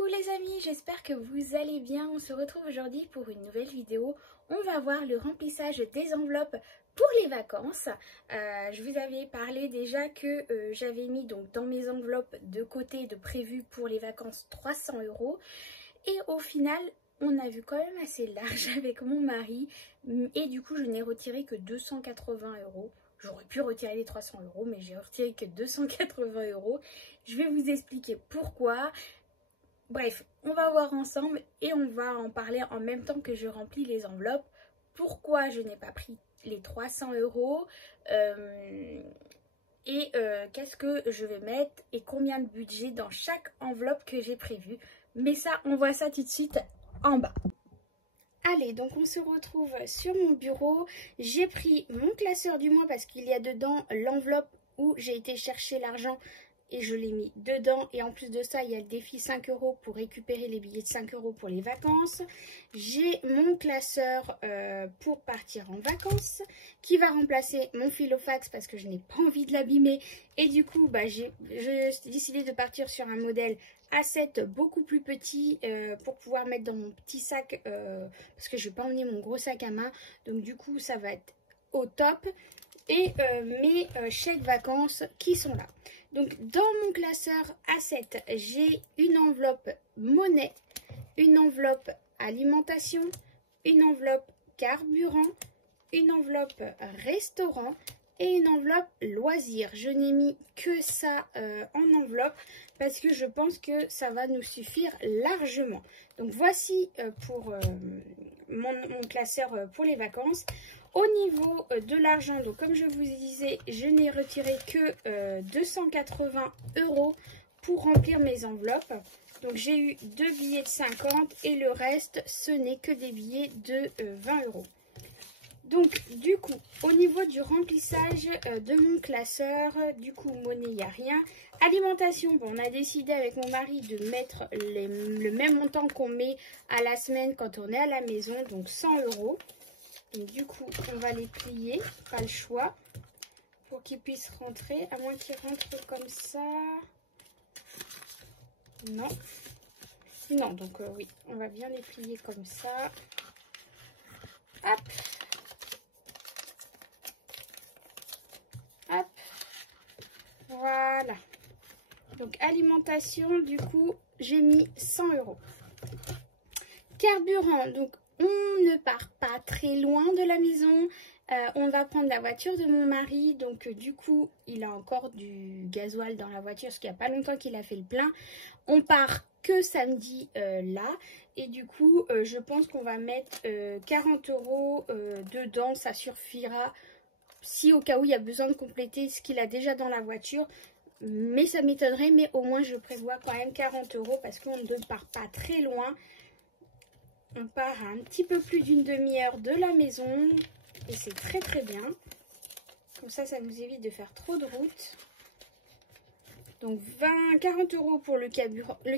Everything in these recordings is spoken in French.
Coucou les amis, j'espère que vous allez bien. On se retrouve aujourd'hui pour une nouvelle vidéo. On va voir le remplissage des enveloppes pour les vacances. Je vous avais parlé déjà que j'avais mis donc dans mes enveloppes de côté de prévu pour les vacances 300 €. Et au final, on a vu quand même assez large avec mon mari. Et du coup, je n'ai retiré que 280 €. J'aurais pu retirer les 300 €, mais j'ai retiré que 280 €. Je vais vous expliquer pourquoi. Bref, on va voir ensemble et on va en parler en même temps que je remplis les enveloppes. Pourquoi je n'ai pas pris les 300 € et qu'est-ce que je vais mettre et combien de budget dans chaque enveloppe que j'ai prévue. Mais ça, on voit ça tout de suite en bas. Allez, donc on se retrouve sur mon bureau. J'ai pris mon classeur du mois parce qu'il y a dedans l'enveloppe où j'ai été chercher l'argent et je l'ai mis dedans. Et en plus de ça, il y a le défi 5 € pour récupérer les billets de 5 € pour les vacances. J'ai mon classeur pour partir en vacances qui va remplacer mon filofax parce que je n'ai pas envie de l'abîmer. Et du coup, j'ai décidé de partir sur un modèle A7 beaucoup plus petit pour pouvoir mettre dans mon petit sac parce que je ne vais pas emmener mon gros sac à main. Donc du coup, ça va être au top. Et mes chèques vacances qui sont là. Donc dans mon classeur A7, j'ai une enveloppe monnaie, une enveloppe alimentation, une enveloppe carburant, une enveloppe restaurant et une enveloppe loisirs. Je n'ai mis que ça en enveloppe parce que je pense que ça va nous suffire largement. Donc voici pour mon classeur pour les vacances. Au niveau de l'argent, donc comme je vous disais, je n'ai retiré que 280 € pour remplir mes enveloppes. Donc j'ai eu 2 billets de 50 et le reste, ce n'est que des billets de 20 €. Donc du coup, au niveau du remplissage de mon classeur, du coup monnaie, il n'y a rien. Alimentation, bon, on a décidé avec mon mari de mettre le même montant qu'on met à la semaine quand on est à la maison, donc 100 €. Et du coup, on va les plier, pas le choix, pour qu'ils puissent rentrer, à moins qu'ils rentrent comme ça. Non. Non, donc oui, on va bien les plier comme ça. Hop. Hop. Voilà. Donc, alimentation, du coup, j'ai mis 100 €. Carburant, donc on ne part pas très loin de la maison. On va prendre la voiture de mon mari. Donc du coup, il a encore du gasoil dans la voiture parce qu'il n'y a pas longtemps qu'il a fait le plein. On part que samedi là. Et du coup, je pense qu'on va mettre 40 € dedans. Ça suffira si au cas où il y a besoin de compléter ce qu'il a déjà dans la voiture. Mais ça m'étonnerait. Mais au moins, je prévois quand même 40 € parce qu'on ne part pas très loin. On part à un petit peu plus d'une demi-heure de la maison et c'est très très bien. Comme ça, ça nous évite de faire trop de route. Donc 40 € pour le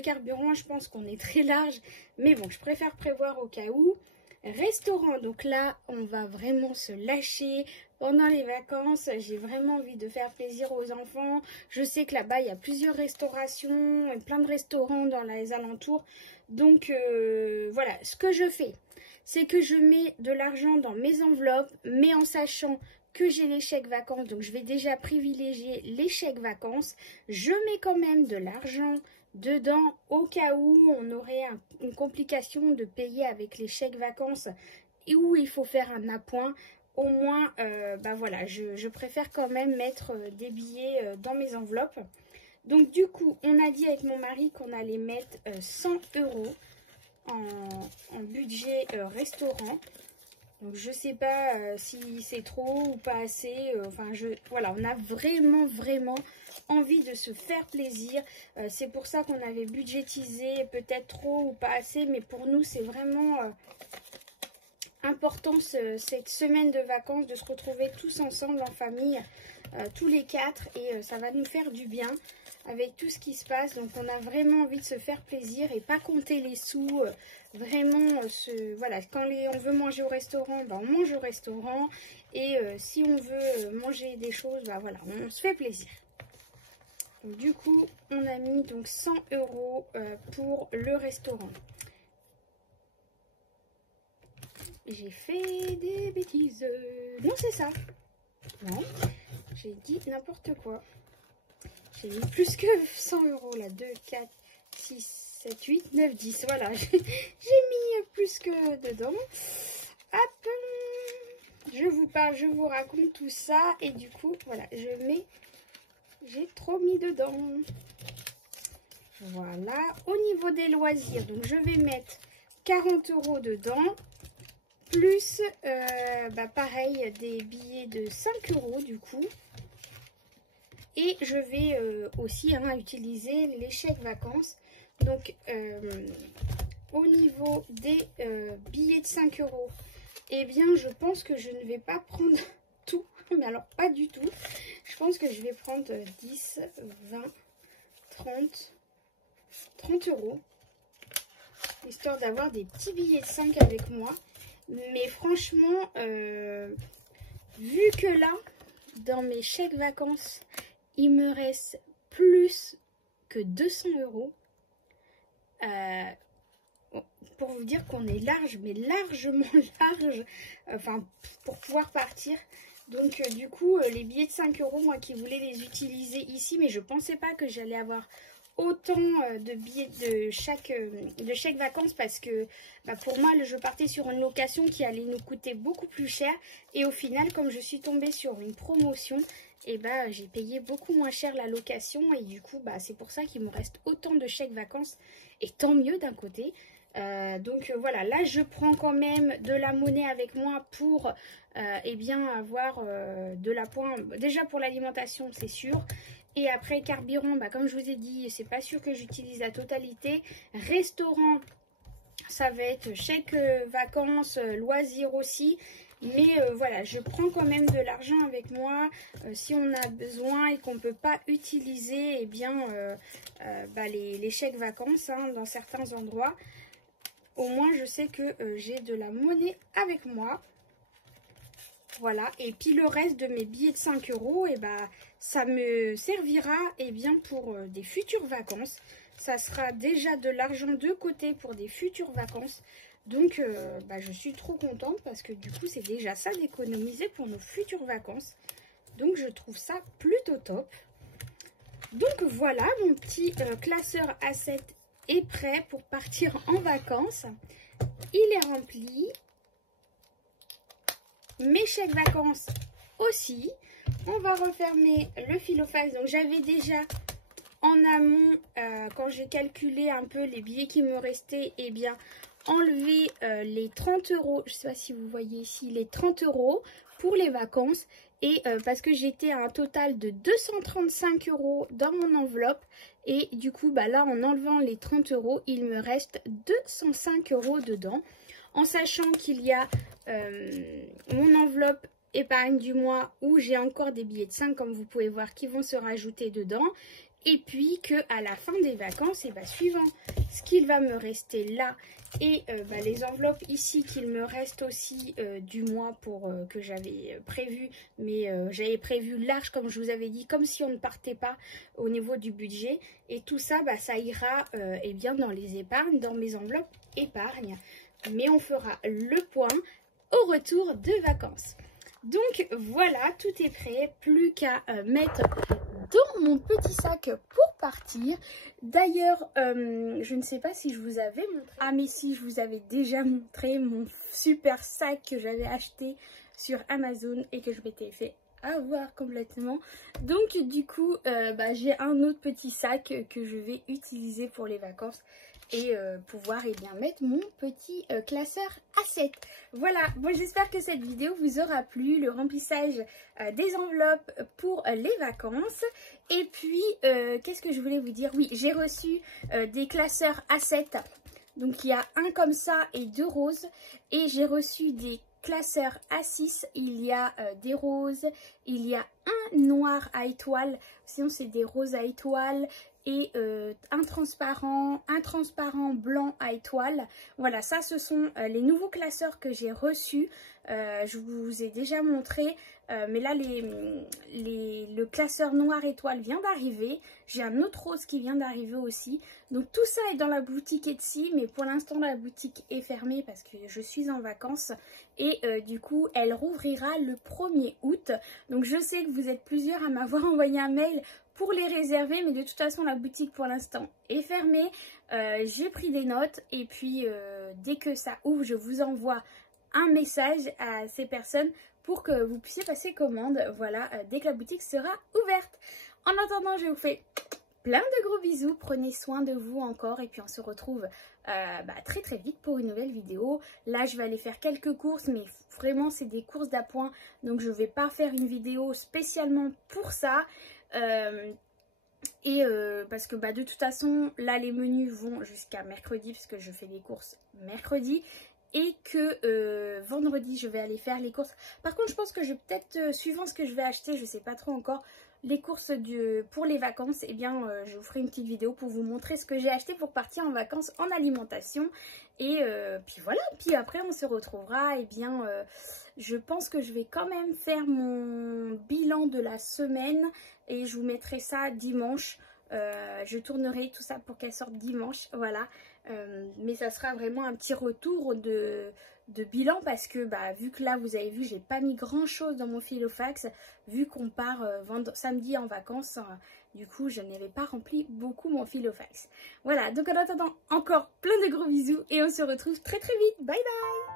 carburant, je pense qu'on est très large. Mais bon, je préfère prévoir au cas où. Restaurant, donc là, on va vraiment se lâcher pendant les vacances. J'ai vraiment envie de faire plaisir aux enfants. Je sais que là-bas, il y a plusieurs restaurations, plein de restaurants dans les alentours. Donc voilà, ce que je fais, c'est que je mets de l'argent dans mes enveloppes, mais en sachant que j'ai les chèques vacances. Donc je vais déjà privilégier les chèques vacances. Je mets quand même de l'argent dedans au cas où on aurait une complication de payer avec les chèques vacances et où il faut faire un appoint. Au moins, voilà, je préfère quand même mettre des billets dans mes enveloppes. Donc du coup, on a dit avec mon mari qu'on allait mettre 100 € en budget restaurant. Donc je sais pas si c'est trop ou pas assez. Voilà, on a vraiment envie de se faire plaisir. C'est pour ça qu'on avait budgétisé peut-être trop ou pas assez. Mais pour nous, c'est vraiment important cette semaine de vacances de se retrouver tous ensemble en famille. Tous les 4 et ça va nous faire du bien avec tout ce qui se passe. Donc on a vraiment envie de se faire plaisir et pas compter les sous. Vraiment, voilà, quand on veut manger au restaurant, on mange au restaurant. Et si on veut manger des choses, voilà, on se fait plaisir. Donc, du coup, on a mis donc 100 € pour le restaurant. J'ai fait des bêtises. Non, c'est ça. Non, j'ai dit n'importe quoi. J'ai mis plus que 100 € là. 2, 4, 6, 7, 8, 9, 10. Voilà, j'ai mis plus que dedans. Hop, je vous parle, je vous raconte tout ça. Et du coup, voilà, j'ai trop mis dedans. Voilà, au niveau des loisirs, donc je vais mettre 40 € dedans. Plus, pareil, des billets de 5 € du coup. Et je vais aussi utiliser les chèques vacances. Donc, au niveau des billets de 5 €, eh bien, je pense que je ne vais pas prendre tout. Mais alors, pas du tout. Je pense que je vais prendre 10, 20, 30 €. Histoire d'avoir des petits billets de 5 avec moi. Mais franchement, vu que là, dans mes chèques vacances, il me reste plus que 200 €. Pour vous dire qu'on est large, mais largement large, enfin, pour pouvoir partir. Donc, du coup, les billets de 5 €, moi qui voulais les utiliser ici, mais je pensais pas que j'allais avoir autant de billets de chèques vacances parce que pour moi je partais sur une location qui allait nous coûter beaucoup plus cher et au final comme je suis tombée sur une promotion et j'ai payé beaucoup moins cher la location et du coup c'est pour ça qu'il me reste autant de chèques vacances et tant mieux d'un côté. Donc voilà, là je prends quand même de la monnaie avec moi pour avoir de la pointe déjà pour l'alimentation c'est sûr. Et après, carburant, comme je vous ai dit, c'est pas sûr que j'utilise la totalité. Restaurant, ça va être chèque vacances, loisirs aussi. Mais voilà, je prends quand même de l'argent avec moi. Si on a besoin et qu'on ne peut pas utiliser les chèques vacances dans certains endroits. Au moins, je sais que j'ai de la monnaie avec moi. Voilà, et puis le reste de mes billets de 5 €, ça me servira pour des futures vacances. Ça sera déjà de l'argent de côté pour des futures vacances. Donc, je suis trop contente parce que du coup, c'est déjà ça d'économiser pour nos futures vacances. Donc, je trouve ça plutôt top. Donc, voilà, mon petit classeur A7 est prêt pour partir en vacances. Il est rempli. Mes chèques vacances aussi. On va refermer le filofax. Donc j'avais déjà en amont, quand j'ai calculé un peu les billets qui me restaient, enlevé les 30 €. Je ne sais pas si vous voyez ici les 30 € pour les vacances. Et parce que j'étais à un total de 235 € dans mon enveloppe. Et du coup, là, en enlevant les 30 €, il me reste 205 € dedans. En sachant qu'il y a mon enveloppe épargne du mois où j'ai encore des billets de 5 comme vous pouvez voir qui vont se rajouter dedans. Et puis qu'à la fin des vacances, suivant ce qu'il va me rester là et les enveloppes ici qu'il me reste aussi du mois pour que j'avais prévu. Mais j'avais prévu large comme je vous avais dit, comme si on ne partait pas au niveau du budget. Et tout ça, ça ira dans les épargnes, dans mes enveloppes épargne. Mais on fera le point au retour de vacances. Donc voilà, tout est prêt. Plus qu'à mettre dans mon petit sac pour partir. D'ailleurs, je ne sais pas si je vous avais montré. Ah mais si, je vous avais déjà montré mon super sac que j'avais acheté sur Amazon et que je m'étais fait avoir complètement. Donc du coup, j'ai un autre petit sac que je vais utiliser pour les vacances. Et pouvoir mettre mon petit classeur A7. Voilà, bon j'espère que cette vidéo vous aura plu, le remplissage des enveloppes pour les vacances. Et puis, qu'est-ce que je voulais vous dire? Oui, j'ai reçu des classeurs A7. Donc il y a un comme ça et 2 roses. Et j'ai reçu des classeurs A6, il y a des roses, il y a un noir à étoiles, sinon c'est des roses à étoiles et un transparent blanc à étoiles. Voilà, ça ce sont les nouveaux classeurs que j'ai reçus. Je vous ai déjà montré, mais là le classeur noir étoile vient d'arriver. J'ai un autre rose qui vient d'arriver aussi. Donc tout ça est dans la boutique Etsy, mais pour l'instant la boutique est fermée parce que je suis en vacances. Et du coup elle rouvrira le 1er août. Donc je sais que vous êtes plusieurs à m'avoir envoyé un mail pour les réserver, mais de toute façon la boutique pour l'instant est fermée. J'ai pris des notes et puis dès que ça ouvre, je vous envoie un message à ces personnes pour que vous puissiez passer commande, voilà, dès que la boutique sera ouverte. En attendant, je vous fais plein de gros bisous, prenez soin de vous encore et puis on se retrouve très très vite pour une nouvelle vidéo. Là je vais aller faire quelques courses, mais vraiment c'est des courses d'appoint, donc je ne vais pas faire une vidéo spécialement pour ça. Parce que de toute façon là les menus vont jusqu'à mercredi parce que je fais des courses mercredi. Et que vendredi je vais aller faire les courses. Par contre je pense que je vais peut-être, suivant ce que je vais acheter, je sais pas trop encore, les courses pour les vacances, et bien je vous ferai une petite vidéo pour vous montrer ce que j'ai acheté pour partir en vacances en alimentation. Et puis voilà, puis après on se retrouvera. Et bien je pense que je vais quand même faire mon bilan de la semaine et je vous mettrai ça dimanche. Je tournerai tout ça pour qu'elle sorte dimanche, voilà. Mais ça sera vraiment un petit retour de bilan parce que vu que là vous avez vu j'ai pas mis grand chose dans mon filofax vu qu'on part samedi en vacances, du coup je n'avais pas rempli beaucoup mon filofax. Voilà, donc en attendant encore plein de gros bisous et on se retrouve très très vite, bye bye.